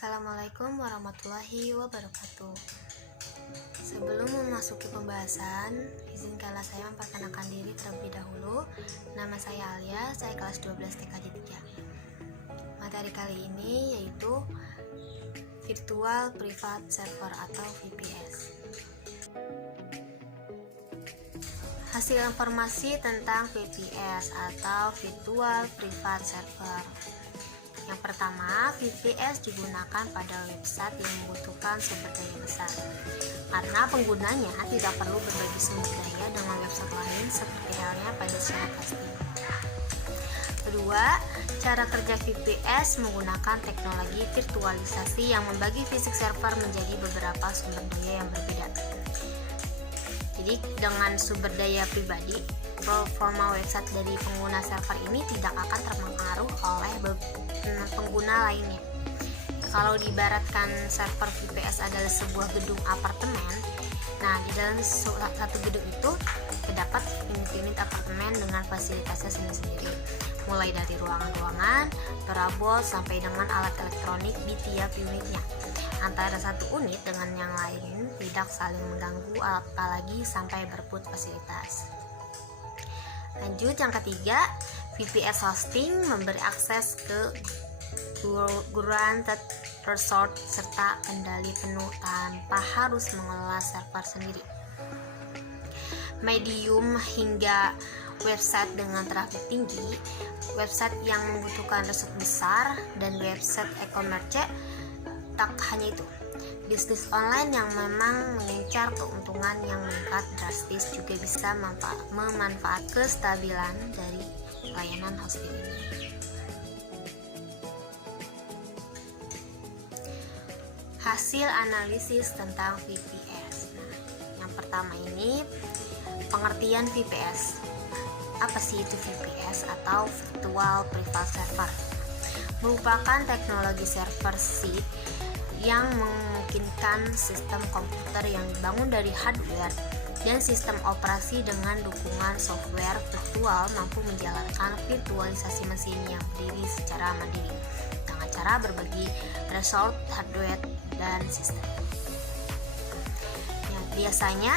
Assalamualaikum warahmatullahi wabarakatuh. Sebelum memasuki pembahasan, izinkanlah saya memperkenalkan diri terlebih dahulu. Nama saya Alia, saya kelas 12 TKJ 3. Materi kali ini yaitu Virtual Private Server atau VPS. Hasil informasi tentang VPS atau Virtual Private Server. Yang pertama, VPS digunakan pada website yang membutuhkan sumber daya besar, karena penggunanya tidak perlu berbagi sumber daya dengan website lain seperti halnya pada secara pasti. Kedua, cara kerja VPS menggunakan teknologi virtualisasi yang membagi fisik server menjadi beberapa sumber daya yang berbeda. Jadi dengan sumber daya pribadi, performa website dari pengguna server ini tidak akan terpengaruh oleh pengguna lainnya. Kalau diibaratkan server VPS adalah sebuah gedung apartemen, nah di dalam satu gedung itu terdapat unit-unit apartemen dengan fasilitasnya sendiri-sendiri, mulai dari ruangan-ruangan, perabot sampai dengan alat elektronik di tiap unitnya. Antara satu unit dengan yang lain tidak saling mengganggu, apalagi sampai berebut fasilitas. Lanjut, yang ketiga, VPS hosting memberi akses ke granted resource serta kendali penuh tanpa harus mengelola server sendiri. Medium hingga website dengan traffic tinggi, website yang membutuhkan resource besar, dan website e-commerce. Tak hanya itu, bisnis online yang memang mengincar keuntungan yang meningkat drastis juga bisa memanfaatkan kestabilan dari layanan hosting ini. Hasil analisis tentang VPS. Yang pertama ini pengertian VPS. Apa sih itu VPS atau Virtual Private Server? Merupakan teknologi server seat yang memungkinkan sistem komputer yang dibangun dari hardware dan sistem operasi dengan dukungan software virtual mampu menjalankan virtualisasi mesin yang berdiri secara mandiri dengan cara berbagi resource hardware dan sistem. Biasanya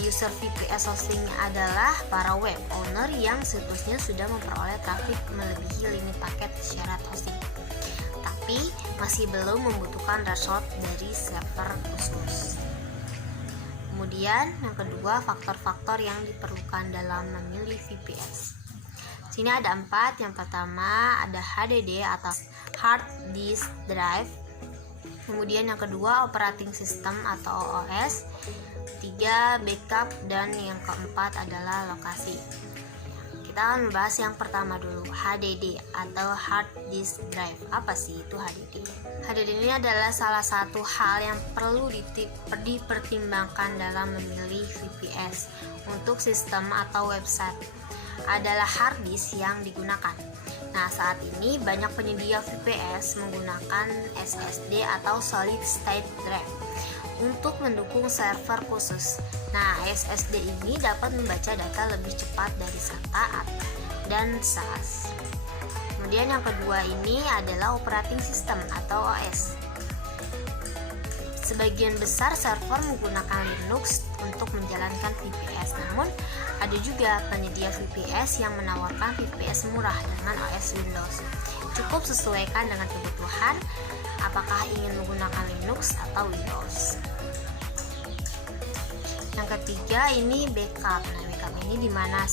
user VPS hosting adalah para web owner yang situsnya sudah memperoleh traffic melebihi limit paket syarat hosting, tapi masih belum membutuhkan resource dari server khusus. Kemudian yang kedua, faktor-faktor yang diperlukan dalam memilih VPS. Sini ada 4. Yang pertama ada HDD atau hard disk drive. Kemudian yang kedua operating system atau OS. 3 backup, dan yang keempat adalah lokasi. Kita akan membahas yang pertama dulu, HDD atau hard disk drive. Apa sih itu HDD? HDD ini adalah salah satu hal yang perlu dipertimbangkan dalam memilih VPS untuk sistem atau website. Adalah hard disk yang digunakan. Nah, saat ini banyak penyedia VPS menggunakan SSD atau solid state drive untuk mendukung server khusus. Nah, SSD ini dapat membaca data lebih cepat dari SATA dan SAS. Kemudian yang kedua ini adalah operating system atau OS. Sebagian besar server menggunakan Linux untuk menjalankan VPS, namun ada juga penyedia VPS yang menawarkan VPS murah dengan OS Windows. Cukup sesuaikan dengan kebutuhan, apakah ingin menggunakan Linux atau Windows. Yang ketiga ini backup. Nah, backup ini dimana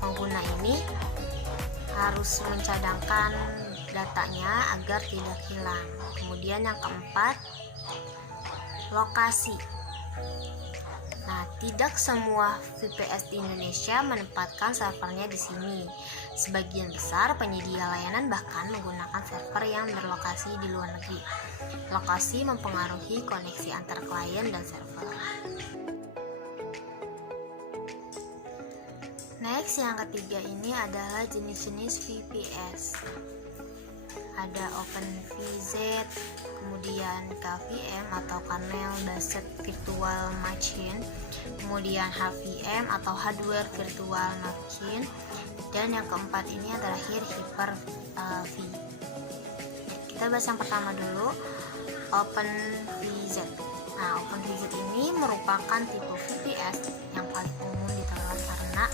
pengguna ini harus mencadangkan datanya agar tidak hilang. Kemudian yang keempat, lokasi. Nah, tidak semua VPS di Indonesia menempatkan servernya di sini. Sebagian besar penyedia layanan bahkan menggunakan server yang berlokasi di luar negeri. Lokasi mempengaruhi koneksi antar klien dan server. Next, yang ketiga ini adalah jenis-jenis VPS. Ada OpenVZ, kemudian KVM atau Kernel Based Virtual Machine, kemudian HVM atau Hardware Virtual Machine, dan yang keempat ini yang terakhir Hyper-V. kita bahas yang pertama dulu, OpenVZ. Nah, OpenVZ ini merupakan tipe VPS yang paling umum ditawarkan karena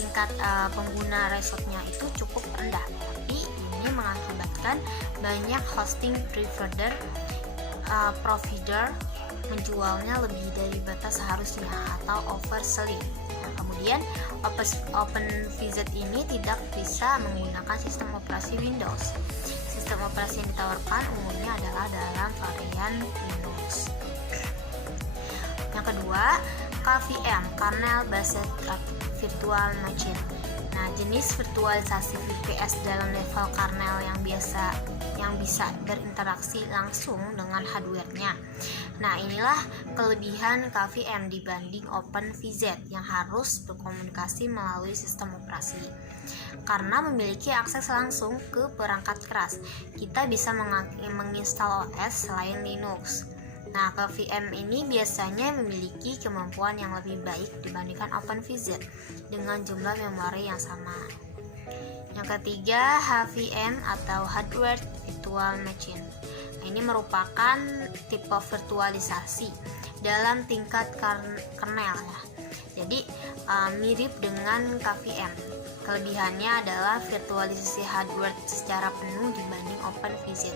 tingkat pengguna resource-nya itu cukup rendah, tapi ini mengakibatkan banyak hosting provider menjualnya lebih dari batas seharusnya atau overselling. Nah, kemudian OpenVZ ini tidak bisa menggunakan sistem operasi Windows. Sistem operasi yang ditawarkan umumnya adalah dalam varian Linux. Yang kedua, KVM, Kernel Based Virtual Machine. Nah, jenis virtualisasi VPS dalam level kernel yang bisa berinteraksi langsung dengan hardware-nya. Nah, inilah kelebihan KVM dibanding OpenVZ yang harus berkomunikasi melalui sistem operasi. Karena memiliki akses langsung ke perangkat keras, kita bisa menginstal OS selain Linux. Nah, KVM ini biasanya memiliki kemampuan yang lebih baik dibandingkan OpenVZ dengan jumlah memori yang sama. Yang ketiga, HVM atau Hardware Virtual Machine. Nah, ini merupakan tipe virtualisasi dalam tingkat kernel ya. Jadi mirip dengan KVM. Kelebihannya adalah virtualisasi hardware secara penuh dibanding OpenVZ.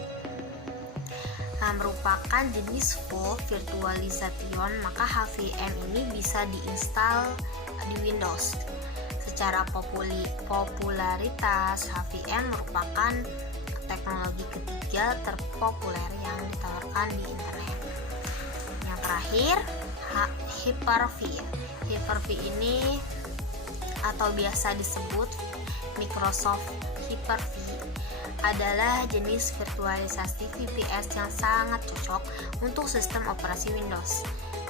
Nah, merupakan jenis full virtualization, maka HVM ini bisa diinstal di Windows. Secara popularitas, HVM merupakan teknologi ketiga terpopuler yang ditawarkan di internet. Yang terakhir, Hyper-V. Hyper-V ini atau biasa disebut Microsoft Hyper-V adalah jenis virtualisasi VPS yang sangat cocok untuk sistem operasi Windows.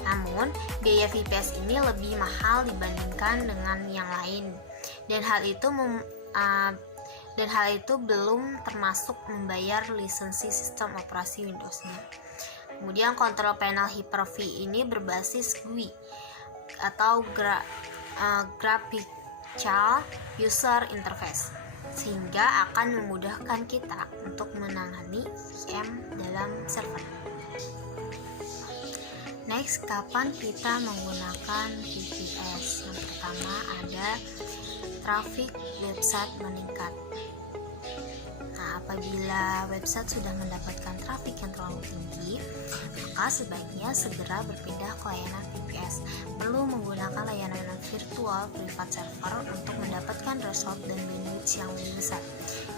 Namun, biaya VPS ini lebih mahal dibandingkan dengan yang lain, dan hal itu belum termasuk membayar lisensi sistem operasi Windows-nya. Kemudian kontrol panel Hyper-V ini berbasis GUI atau Graphical User Interface, sehingga akan memudahkan kita untuk menangani VM dalam server. Next, kapan kita menggunakan VPS? Yang pertama ada traffic website meningkat. Nah, apabila website sudah mendapatkan traffic yang terlalu tinggi, maka sebaiknya segera berpindah ke layanan VPS. Perlu menggunakan layanan virtual private server untuk mendapatkan resource dan bandwidth yang lebih besar.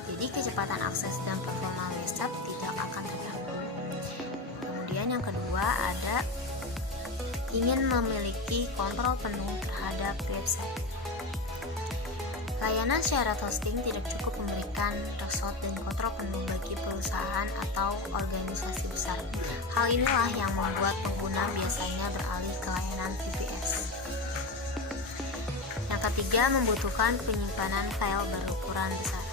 Jadi kecepatan akses dan performa website tidak akan terganggu. Kemudian yang kedua ada ingin memiliki kontrol penuh terhadap website. Layanan syarat hosting tidak cukup memberikan resource dan kontrol penuh bagi perusahaan atau organisasi besar. Hal inilah yang membuat pengguna biasanya beralih ke layanan VPS. Yang ketiga, membutuhkan penyimpanan file berukuran besar.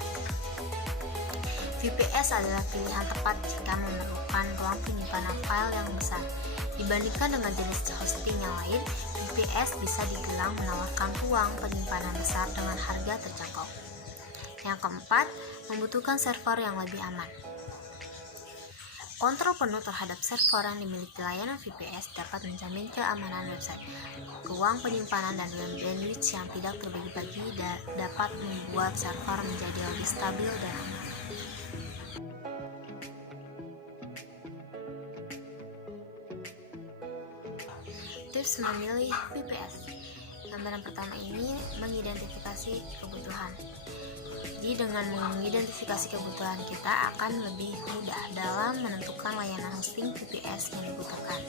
VPS adalah pilihan tepat jika memerlukan ruang penyimpanan file yang besar. Dibandingkan dengan jenis hosting yang lain, VPS bisa dibilang menawarkan ruang penyimpanan besar dengan harga terjangkau. Yang keempat, membutuhkan server yang lebih aman. Kontrol penuh terhadap server yang dimiliki layanan VPS dapat menjamin keamanan website. Ruang penyimpanan dan bandwidth yang tidak terbagi-bagi dapat membuat server menjadi lebih stabil dan aman. Tips memilih VPS. Gambaran pertama ini mengidentifikasi kebutuhan. Jadi dengan mengidentifikasi kebutuhan, kita akan lebih mudah dalam menentukan layanan hosting VPS yang dibutuhkan.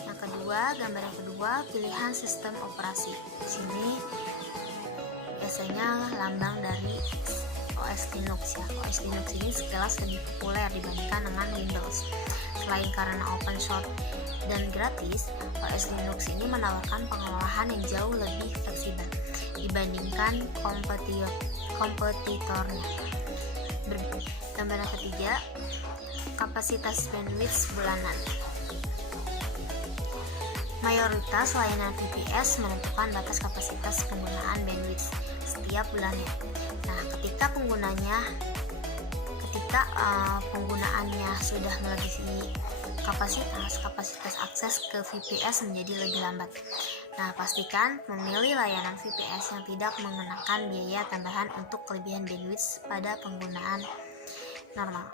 Yang kedua, gambaran kedua, pilihan sistem operasi. Di sini biasanya lambang dari OS Linux ya. OS Linux ini sekilas lebih populer dibandingkan dengan Windows. Selain karena open source dan gratis, OS Linux ini menawarkan pengelolaan yang jauh lebih fleksibel dibandingkan kompetitornya. Gambaran ketiga, kapasitas bandwidth bulanan. Mayoritas layanan VPS menentukan batas kapasitas penggunaan bandwidth setiap bulannya. Nah, ketika Jika penggunaannya sudah melebihi kapasitas akses ke VPS menjadi lebih lambat. Nah, pastikan memilih layanan VPS yang tidak mengenakan biaya tambahan untuk kelebihan bandwidth pada penggunaan normal.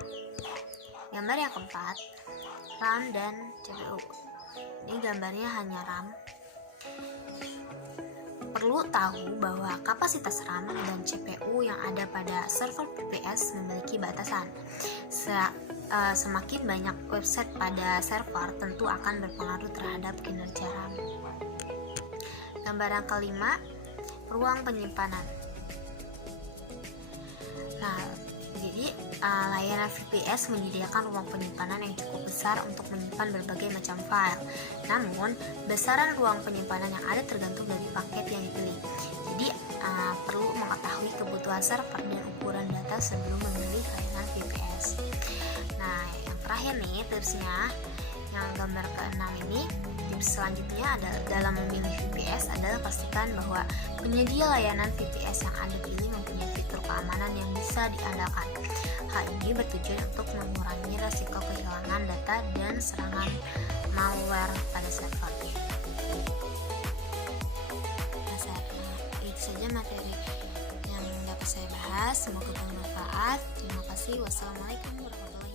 Gambar yang keempat, RAM dan CPU. Ini gambarnya hanya RAM. Perlu tahu bahwa kapasitas RAM dan CPU yang ada pada server VPS memiliki batasan. Semakin banyak website pada server tentu akan berpengaruh terhadap kinerja RAM. Gambar yang kelima, ruang penyimpanan. Nah, jadi layanan VPS menyediakan ruang penyimpanan yang cukup besar untuk menyimpan berbagai macam file. Namun, besaran ruang penyimpanan yang ada tergantung dari paket yang dipilih. Jadi, perlu mengetahui kebutuhan server dan ukuran data sebelum memilih layanan VPS. Nah, yang terakhir nih tipsnya, yang gambar ke-6 ini, tips selanjutnya adalah dalam memilih VPS adalah pastikan bahwa penyedia layanan VPS yang Anda pilih mempunyai fitur keamanan yang bisa diandalkan. Hal ini bertujuan untuk mengurangi risiko kehilangan data dan serangan malware pada server. Nah, itu saja materi yang dapat saya bahas. Semoga bermanfaat. Terima kasih. Wassalamualaikum warahmatullahi wabarakatuh.